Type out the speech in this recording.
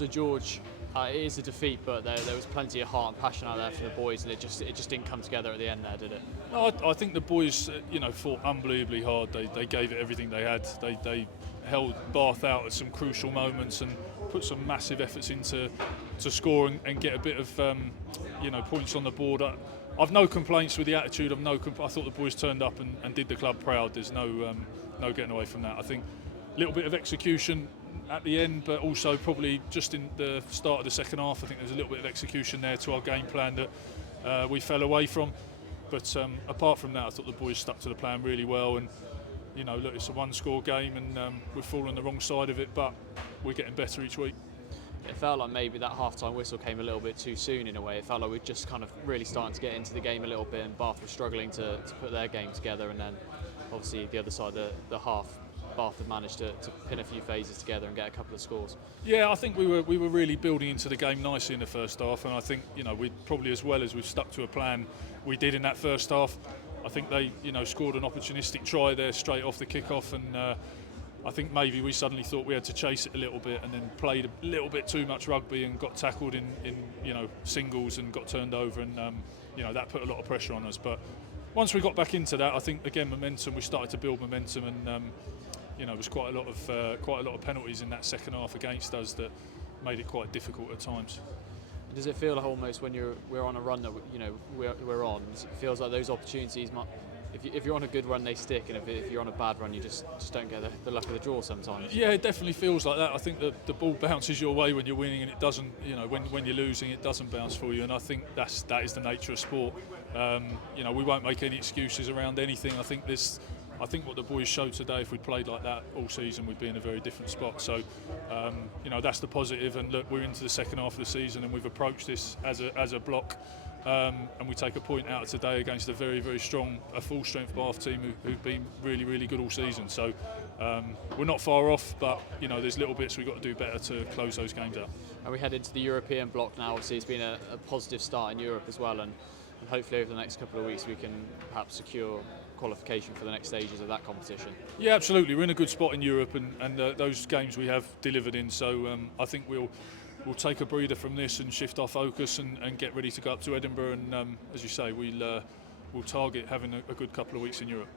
So George, it is a defeat, but there was plenty of heart and passion out there for the boys, and it just didn't come together at the end there, did it? No, I think the boys, fought unbelievably hard. They gave it everything they had. They held Bath out at some crucial moments and put some massive efforts into to score and get a bit of points on the board. I've no complaints with the attitude. I thought the boys turned up and did the club proud. There's no getting away from that. I think a little bit of execution at the end, but also probably just in the start of the second half. I think there's a little bit of execution there to our game plan that we fell away from. But apart from that, I thought the boys stuck to the plan really well. And look, it's a one-score game, and we've fallen the wrong side of it, but we're getting better each week. It felt like maybe that half-time whistle came a little bit too soon in a way. It felt like we're just kind of really starting to get into the game a little bit, and Bath were struggling to put their game together. And then, obviously, the other side, the half, Bath had managed to pin a few phases together and get a couple of scores. Yeah, I think we were really building into the game nicely in the first half, and I think we probably, as well as we've stuck to a plan we did in that first half. I think they scored an opportunistic try there straight off the kick-off, and I think maybe we suddenly thought we had to chase it a little bit, and then played a little bit too much rugby and got tackled in singles and got turned over, and that put a lot of pressure on us. But once we got back into that, I think again momentum. We started to build momentum, and there was quite a lot of penalties in that second half against us that made it quite difficult at times. Does it feel like almost when we're on a run that we're on, it feels like those opportunities might, if you're on a good run they stick, and if you're on a bad run you just don't get the luck of the draw sometimes? Yeah, it definitely feels like that. I think the ball bounces your way when you're winning, and it doesn't. When you're losing, it doesn't bounce for you. And I think that is the nature of sport. We won't make any excuses around anything. I think what the boys showed today, if we'd played like that all season, we'd be in a very different spot. So, that's the positive. And look, we're into the second half of the season, and we've approached this as a block. And we take a point out of today against a very, very strong, full-strength Bath team who've been really, really good all season. So we're not far off, but there's little bits we've got to do better to close those games out. And we head into the European block now. Obviously, it's been a positive start in Europe as well, and hopefully over the next couple of weeks we can perhaps secure qualification for the next stages of that competition. Yeah, absolutely. We're in a good spot in Europe, and those games we have delivered in. So I think we'll take a breather from this and shift our focus and get ready to go up to Edinburgh. And as you say, we'll target having a good couple of weeks in Europe.